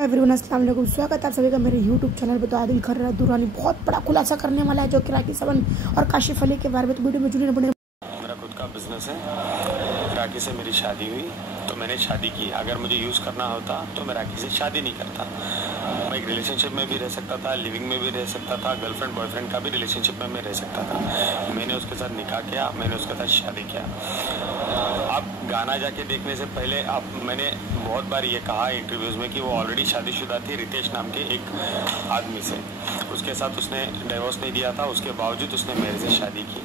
Everyone अस्सलाम वालेकुम, स्वागत है आप सभी का मेरे यूट्यूब चैनल पे। तो आदिल खर्रा दुरानी बहुत बड़ा खुलासा करने वाला है जो कि राखी सावंत और काशिफ अली के बारे में। तो वीडियो में जुड़े बने। मेरा खुद का बिजनेस है। राखी से मेरी शादी हुई तो मैंने शादी की। अगर मुझे यूज़ करना होता तो मैं राखी से शादी नहीं करता। मैं एक रिलेशनशिप में भी रह सकता था, लिविंग में भी रह सकता था, गर्लफ्रेंड बॉयफ्रेंड का भी रिलेशनशिप में मैं रह सकता था। मैंने उसके साथ निकाह किया, मैंने उसके साथ शादी किया। आप गाना जाके देखने से पहले मैंने बहुत बार ये कहा इंटरव्यूज़ में कि वो ऑलरेडी शादीशुदा थी रितेश नाम के एक आदमी से। उसके साथ उसने डिवोर्स नहीं दिया था, उसके बावजूद उसने मेरे से शादी की,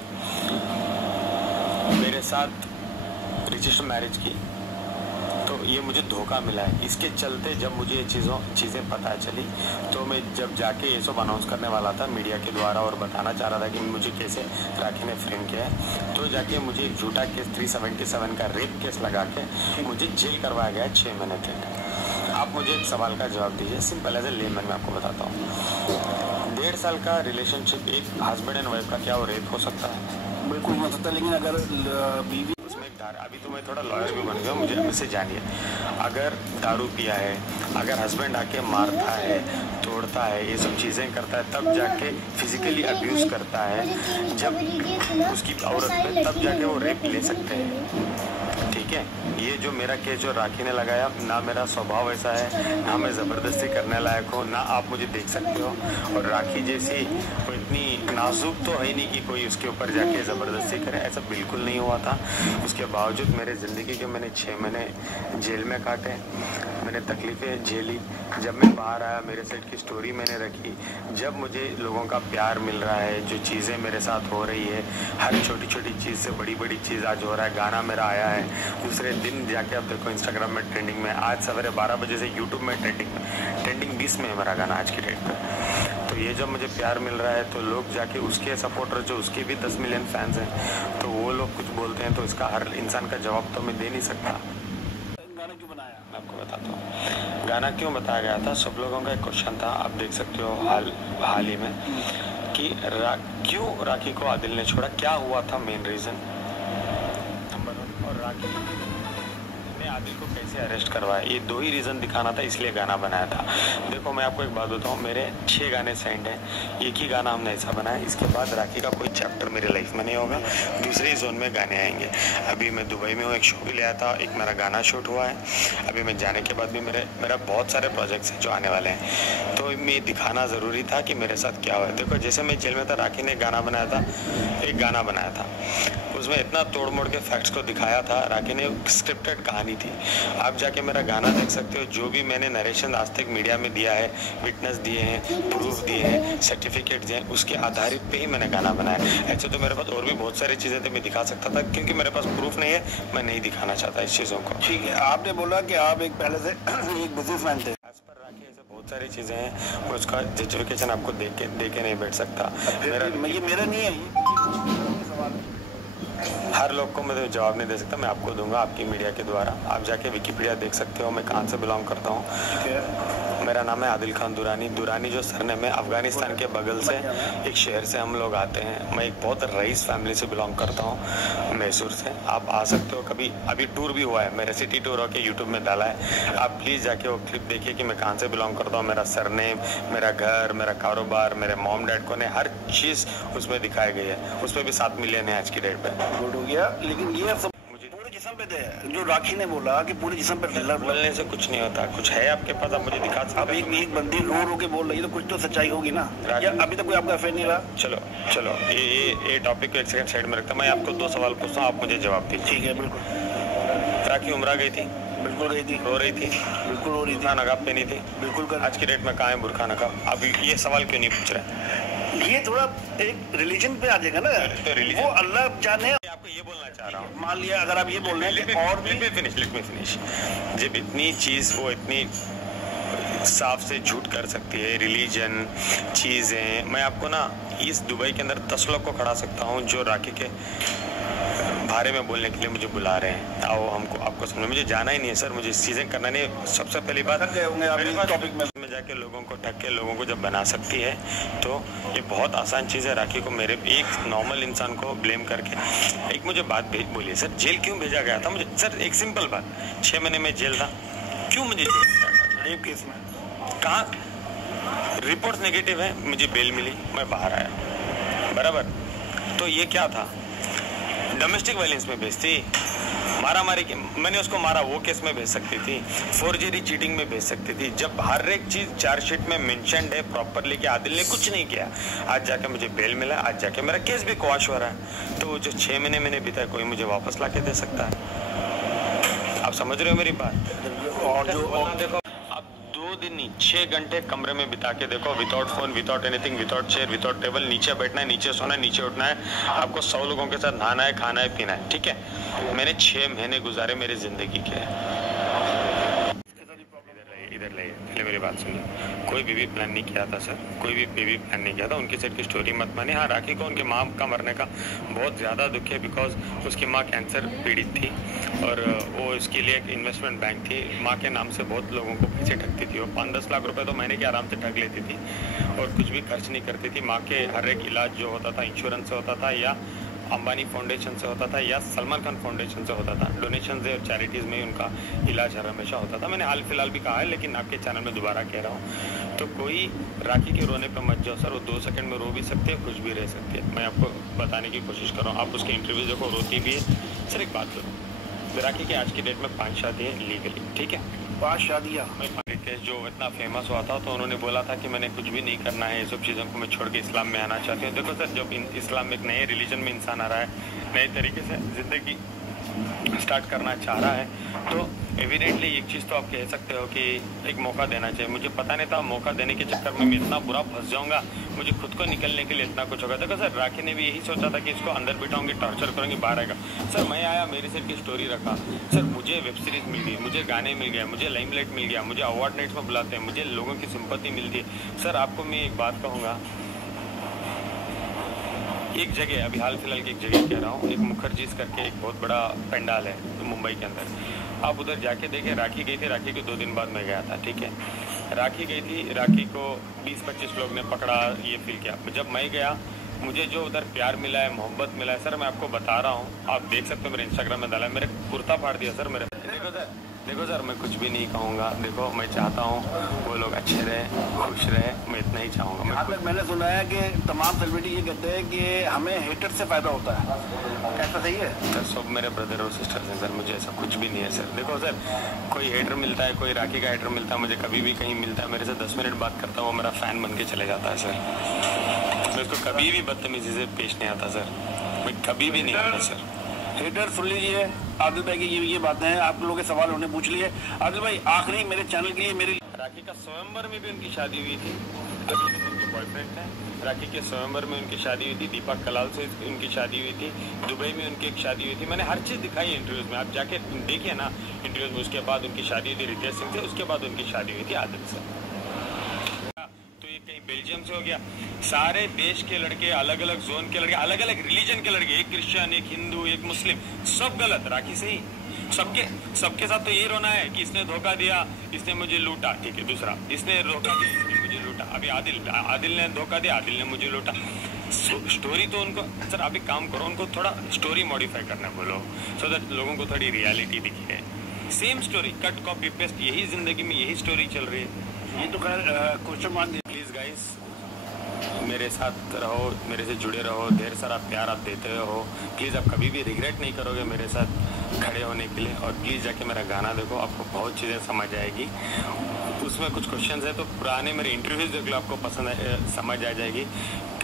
मेरे साथ रजिस्टर मैरिज की। तो ये मुझे धोखा मिला है। इसके चलते जब मुझे ये चीज़ें पता चली तो मैं जब जाके ये सब अनाउंस करने वाला था मीडिया के द्वारा और बताना चाह रहा था कि मुझे कैसे राखी ने फ्रेम किया है, तो जाके मुझे एक झूठा केस 377 का रेप केस लगा के मुझे जेल करवाया गया 6 महीने तक। आप मुझे एक सवाल का जवाब दीजिए, सिंपल एज ए लेमैन मैं आपको बताता हूँ। 1.5 साल का रिलेशनशिप एक हस्बैंड एंड वाइफ का, क्या वो रेप हो सकता है? बिल्कुल हो सकता है, लेकिन अगर बीवी उसमें अभी तो मैं थोड़ा लॉयर भी बन गया, मुझे मुझसे जानिए। अगर दारू पिया है, अगर हस्बैंड आके मारता है, तोड़ता है, ये सब चीज़ें करता है, तब जाके फिजिकली अब्यूज़ करता है जब उसकी औरत पे, तब जाके वो रेप ले सकते हैं। ठीक है, ये जो मेरा केस जो राखी ने लगाया, ना मेरा स्वभाव ऐसा है, ना मैं ज़बरदस्ती करने लायक हूँ, ना आप मुझे देख सकते हो। और राखी जैसी वो इतनी नाजुक तो है नहीं कि कोई उसके ऊपर जाके ज़बरदस्ती करे, ऐसा बिल्कुल नहीं हुआ था। उसके बावजूद मेरे ज़िंदगी के मैंने 6 महीने जेल में काटे, मैंने तकलीफ़ें झेली। जब मैं बाहर आया मेरे सेट की स्टोरी मैंने रखी। जब मुझे लोगों का प्यार मिल रहा है, जो चीज़ें मेरे साथ हो रही है, हर छोटी छोटी चीज़ से बड़ी बड़ी चीज़ आज हो रहा है। गाना मेरा आया है, दूसरे दिन जाके आप देखो इंस्टाग्राम में ट्रेंडिंग में, आज सवेरे 12 बजे से यूट्यूब में ट्रेंडिंग 20 में है मेरा गाना आज की डेट पर। तो ये जब मुझे प्यार मिल रहा है तो लोग जाके उसके सपोर्टर, जो उसके भी 10 मिलियन फैंस हैं, तो वो लोग कुछ बोलते हैं, तो इसका हर इंसान का जवाब तो मैं दे नहीं सकता। गाना क्यों बनाया? मैं आपको बताता हूँ गाना क्यों बताया गया था। सब लोगों का एक क्वेश्चन था, आप देख सकते हो हाल ही में, कि क्यों राखी को आदिल ने छोड़ा, क्या हुआ था मेन रीज़न नंबर 1, और राखी ने आदिल को कैसे अरेस्ट करवाया, ये 2 ही रीज़न दिखाना था, इसलिए गाना बनाया था। देखो मैं आपको एक बात बताऊँ, मेरे 6 गाने सेंड हैं, एक ही गाना हमने ऐसा बनाया। इसके बाद राखी का कोई चैप्टर मेरे लाइफ में नहीं होगा, दूसरे ही जोन में गाने आएंगे। अभी मैं दुबई में हूँ, एक शो भी लिया था, एक मेरा गाना शूट हुआ है। अभी मैं जाने के बाद भी मेरा बहुत सारे प्रोजेक्ट्स हैं जो आने वाले हैं, तो मैं दिखाना ज़रूरी था कि मेरे साथ क्या हुआ है। देखो जैसे मैं जेल में था, राखी ने गाना बनाया था, एक गाना बनाया था, उसमें इतना तोड़ मोड़ के फैक्ट्स को दिखाया था। राखी ने स्क्रिप्टेड कहानी थी। आप जाके मेरा गाना देख सकते हो, जो भी मैंने नरेशन आज तक मीडिया में दिया है, विटनेस दिए हैं, प्रूफ दिए हैं, सर्टिफिकेट दिए हैं, उसके आधारित पे ही मैंने गाना बनाया। ऐसे तो मेरे पास और भी बहुत सारी चीज़ें थे, मैं दिखा सकता था, क्योंकि मेरे पास प्रूफ नहीं है, मैं नहीं दिखाना चाहता इस चीज़ों को। ठीक है, आपने बोला कि आप एक पहले से एक बिजनेसमैन थे। आज पर राखी ऐसे बहुत सारी चीज़ें हैं, मैं उसका जस्टिफिकेशन आपको दे के नहीं बैठ सकता। ये मेरा नहीं है, ये सवाल है। हर लोग को मैं जवाब नहीं दे सकता, मैं आपको दूंगा आपकी मीडिया के द्वारा। आप जाके विकिपीडिया देख सकते हो मैं कहाँ से बिलोंग करता हूँ। ठीक है, मेरा नाम है आदिल खान दुरानी। दुरानी जो सरनेम है, अफगानिस्तान के बगल से एक शहर से हम लोग आते हैं। मैं एक बहुत रईस फैमिली से बिलोंग करता हूँ, मैसूर से। आप आ सकते हो कभी, अभी टूर भी हुआ है, मेरा सिटी टूर होकर यूट्यूब में डाला है, आप प्लीज़ जाके वो क्लिप देखिए कि मैं कहाँ से बिलोंग करता हूँ, मेरा सरनेम, मेरा घर, मेरा कारोबार, मेरे मॉम डैड को ने हर चीज़ उसमें दिखाई गई है। उसमें भी 7 मिलियन है आज की डेट पर। गुड हो गया, लेकिन ये सब पूरे जिस्म पे थे। जो राखी ने बोला कि पूरे जिस्म पे बोलने से कुछ नहीं होता, कुछ है आपके पास, आप मुझे दिखा सकते। अब एक बंदी रो के बोल रही है, तो कुछ तो सच्चाई होगी ना। या अभी तक कोई आपका अफेयर नहीं रहा? चलो ये टॉपिक को एक सेकंड साइड में रखता हूँ। मैं आपको 2 सवाल पूछता हूँ, आप मुझे जवाब दीजिए। ठीक है, बिल्कुल। राखी उम्रा गई थी? बिल्कुल गई थी। रो रही थी? बिल्कुल रो रही थी। नकाब पहनी थी? बिल्कुल। आज की डेट में कहाँ है बुरखा नकाब? अब ये सवाल क्यों नहीं पूछ रहे? ये थोड़ा एक रिलीजन पे आ जाएगा ना, तो रिलीजन वो अल्लाह जाने। आपको ये बोलना चाह रहा हूँ, मान लिया अगर आप ये बोल रहे हैं कि और भी लेट मी फिनिश। जब इतनी चीज़ वो इतनी साफ से झूठ कर सकती है, रिलीजन चीज़ें, मैं आपको ना इस दुबई के अंदर 10 लोग को खड़ा सकता हूँ जो राखी के बारे में बोलने के लिए मुझे बुला रहे हैं। आओ हमको आपको समझ, मुझे जाना ही नहीं है सर, मुझे चीज़ें करना नहीं है। सबसे पहली बात, टॉपिक में जाके लोगों को ठग के लोगों को जब बना सकती है तो ये बहुत आसान चीज़ है। राखी को मेरे एक नॉर्मल इंसान को ब्लेम करके, एक मुझे बात बोलिए सर, जेल क्यों भेजा गया था मुझे? सर एक सिंपल बात, 6 महीने में जेल था, क्यों मुझे जेल भेजा गया था? रेप केस में। कहाँ रिपोर्ट नेगेटिव है, मुझे बेल मिली, मैं बाहर आया, बराबर। तो ये क्या था, डोमेस्टिक वायलेंस में भेजती, मारा मारी की, मैंने उसको मारा वो केस में भेज सकती थी, फोर्जरी चीटिंग में भेज सकती थी। जब हर एक चीज चार्जशीट में मेंशन्ड है प्रॉपरली कि आदिल ने कुछ नहीं किया, आज जाके मुझे बेल मिला, आज जाके मेरा केस भी क्वाश हो रहा है। तो जो 6 महीने मैंने बिताए कोई मुझे वापस ला के दे सकता है? आप समझ रहे हो मेरी बात? और जो देखो, आप 2 दिन नहीं 6 घंटे कमरे में बिता के देखो, without phone, without anything, without chair, without table, नीचे बैठना है, नीचे सोना है, नीचे उठना है, आपको 100 लोगों के साथ नहाना है, खाना है, पीना है, ठीक है। मैंने 6 महीने गुजारे मेरी जिंदगी के। इधर ले पहले मेरी बात सुनिए। कोई बेबी प्लान नहीं किया था सर, कोई भी बेबी प्लान नहीं किया था। उनकी साइड की स्टोरी मत माने। हाँ, राखी को उनके माँ का मरने का बहुत ज़्यादा दुख है, बिकॉज उसकी माँ कैंसर पीड़ित थी और वो इसके लिए एक इन्वेस्टमेंट बैंक थी। माँ के नाम से बहुत लोगों को पैसे ठगती थी। वो 5-10 लाख रुपए तो महीने के आराम से ठग लेती थी और कुछ भी खर्च नहीं करती थी। माँ के हर एक इलाज जो होता था इंश्योरेंस से होता था, या अंबानी फाउंडेशन से होता था, या सलमान खान फाउंडेशन से होता था। डोनेशन से और चैरिटीज़ में ही उनका इलाज हर हमेशा होता था। मैंने हाल फिलहाल भी कहा है, लेकिन आपके चैनल में दोबारा कह रहा हूँ। तो कोई राखी के रोने पे मत जाओ सर, वो 2 सेकंड में रो भी सकते हैं, कुछ भी रह सकते हैं। मैं आपको बताने की कोशिश कर रहा हूँ। आप उसके इंटरव्यू देखो, रोती भी है। सर एक बात करो, राखी के आज की डेट में 5 शादी है लीगली, ठीक है, 5 शादियाँ। केस जो इतना फेमस हुआ था, तो उन्होंने बोला था कि मैंने कुछ भी नहीं करना है, ये सब चीज़ों को मैं छोड़ के इस्लाम में आना चाहती हूँ। देखो सर, जब इस्लाम में एक नए रिलीजन में इंसान आ रहा है, नए तरीके से ज़िंदगी स्टार्ट करना चाह रहा है, तो एविडेंटली एक चीज़ तो आप कह सकते हो कि एक मौका देना चाहिए। मुझे पता नहीं था मौका देने के चक्कर में मैं इतना बुरा फंस जाऊंगा, मुझे खुद को निकलने के लिए इतना कुछ होगा। देखो सर, राखी ने भी यही सोचा था कि इसको अंदर बिठाऊंगी, टॉर्चर करूंगी, बाहर आएगा। सर मैं आया, मेरी सेट की स्टोरी रखा सर, मुझे वेब सीरीज मिल गई, मुझे गाने मिल गया, मुझे लाइमलाइट मिल गया, मुझे अवार्ड नाइट्स में बुलाते हैं, मुझे लोगों की सिंपैथी मिलती है। सर आपको मैं एक बात कहूँगा, एक जगह अभी हाल फिलहाल की एक जगह कह रहा हूँ, एक मुखर्जी करके एक बहुत बड़ा पंडाल है मुंबई के अंदर, आप उधर जाके देखें। राखी गई थी, राखी के 2 दिन बाद मैं गया था, ठीक है। राखी गई थी, राखी को 20-25 लोग ने पकड़ा, ये फील किया। जब मैं गया, मुझे जो उधर प्यार मिला है, मोहब्बत मिला है सर, मैं आपको बता रहा हूँ, आप देख सकते हो, मेरे इंस्टाग्राम में डाला है, मेरे कुर्ता फाड़ दिया सर मेरे। देखो सर, मैं कुछ भी नहीं कहूँगा। देखो मैं चाहता हूँ वो लोग अच्छे रहे, खुश रहे, मैं इतना ही चाहूँगा। यहाँ तक मैंने सुना है कि तमाम सेलिब्रिटी ये कहते हैं कि हमें हेटर से फ़ायदा होता है, ऐसा सही है? सर सब मेरे ब्रदर और सिस्टर्स हैं सर, मुझे ऐसा कुछ भी नहीं है सर। देखो सर, कोई हेटर मिलता है, कोई राखी का हेटर मिलता है, मुझे कभी भी कहीं मिलता है, मेरे से 10 मिनट बात करता है, वो मेरा फ़ैन बन के चले जाता है सर। मैं उसको कभी भी बदतमीजी से पेश नहीं आता सर, मैं कभी भी नहीं आता सर। हेटर सुन लीजिए, आदिल भाई की ये बातें हैं, आप लोगों के सवाल उन्हें पूछ लिए। आदिल भाई आखिरी मेरे चैनल के लिए, मेरी राखी का स्वयंवर में भी उनकी शादी हुई थी, उनके बॉयफ्रेंड है। राखी के स्वयंवर में उनकी शादी हुई थी, दीपक कलाल से उनकी शादी हुई थी, दुबई में उनकी एक शादी हुई थी। मैंने हर चीज़ दिखाई है इंटरव्यूज़ में, आप जाके देखिए ना इंटरव्यूज़ में। उसके बाद उनकी शादी हुई थी रितेश सिंह से, उसके बाद उनकी शादी हुई थी आदिल से। तो ये कहीं बेल्जियम से हो गया। सारे देश के लड़के, अलग अलग जोन के लड़के, अलग अलग रिलीजन के लड़के, एक क्रिश्चियन, एक हिंदू, एक मुस्लिम, सब गलत। राखी से ही सबके साथ तो यही रोना है कि इसने धोखा दिया, इसने मुझे लूटा, ठीक है। दूसरा, इसने धोखा दिया, इसने मुझे लूटा। अभी आदिल ने धोखा दिया, आदिल ने मुझे लूटा। स्टोरी तो उनको सर, आप एक काम करो, उनको थोड़ा स्टोरी मॉडिफाई करना बोलो, सो दैट लोगों को थोड़ी रियलिटी दिखे। Same story, cut copy paste, यही जिंदगी में यही स्टोरी चल रही है। ये तो खैर क्वेश्चन मान लीजिए। प्लीज़ गाइस, मेरे साथ रहो, मेरे से जुड़े रहो, ढेर सारा प्यार आप देते हो। प्लीज़ आप कभी भी रिग्रेट नहीं करोगे मेरे साथ खड़े होने के लिए। और प्लीज़ जाके मेरा गाना देखो, आपको बहुत चीज़ें समझ आएगी। उसमें कुछ क्वेश्चंस है तो पुराने मेरे इंटरव्यूज़ देख लो, आपको समझ आ जाएगी।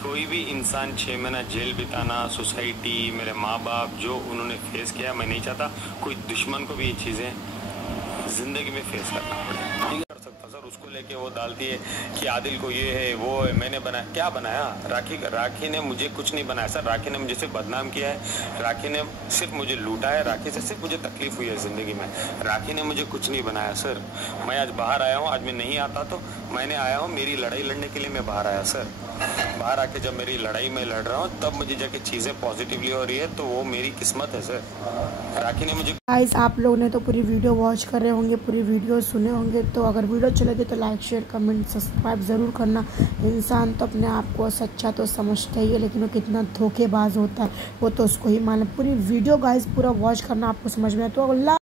कोई भी इंसान 6 महीना जेल बिताना, सोसाइटी, मेरे माँ बाप जो उन्होंने फेस किया, मैं नहीं चाहता कोई दुश्मन को भी ये चीज़ें ज़िंदगी में फेस करना पड़े। ठीक कर सकता सर, उसको लेके वो डालती है कि आदिल को ये है वो है, मैंने बनाया। क्या बनाया? राखी ने मुझे कुछ नहीं बनाया सर। राखी ने मुझे सिर्फ बदनाम किया है, राखी ने सिर्फ मुझे लूटा है, राखी से सिर्फ मुझे तकलीफ हुई है ज़िंदगी में। राखी ने मुझे कुछ नहीं बनाया सर। मैं आज बाहर आया हूँ, आज मैं नहीं आता तो मैंने आया हूँ मेरी लड़ाई लड़ने के लिए, मैं बाहर आया सर। बाहर आके जब मेरी लड़ाई में लड़ रहा हूँ तब मुझे जाके चीज़ें पॉजिटिवली हो रही है, तो वो मेरी किस्मत है सर। राखी ने मुझे। गाइस, आप लोगों ने तो पूरी वीडियो वॉच कर रहे होंगे, पूरी वीडियो सुने होंगे, तो अगर वीडियो चले तो लाइक, शेयर, कमेंट, सब्सक्राइब ज़रूर करना। इंसान तो अपने आप को सच्चा तो समझता ही है, लेकिन वो कितना धोखेबाज होता है वो तो उसको ही मालूम। पूरी वीडियो गाइस पूरा वॉच करना, आपको समझ में आए तो अल्लाह।